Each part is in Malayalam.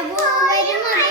我给你买。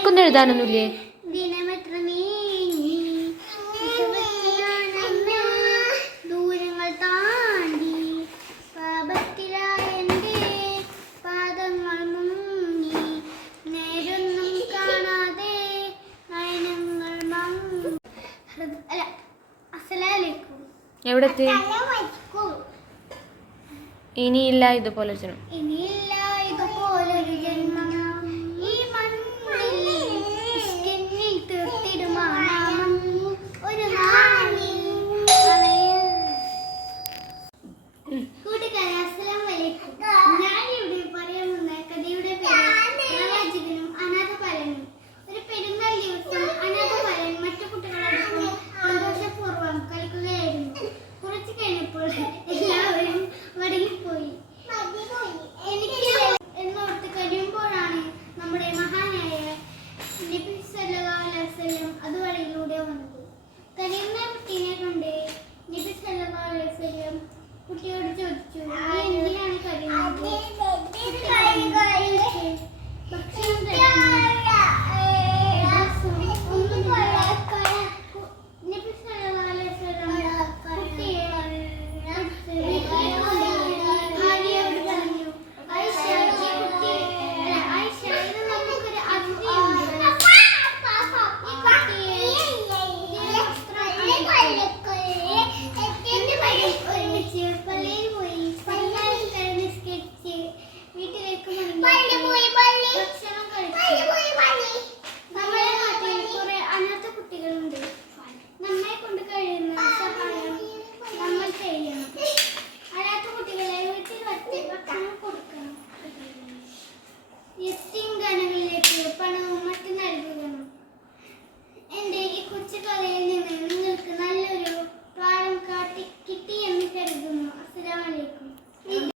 ആർക്കൊന്നും എഴുതാനൊന്നുമില്ലേ എവിടത്തെ ഇനിയില്ല ഇതുപോലെ ഇനിയില്ല ഇതുപോലെ ഒരു ജന്മം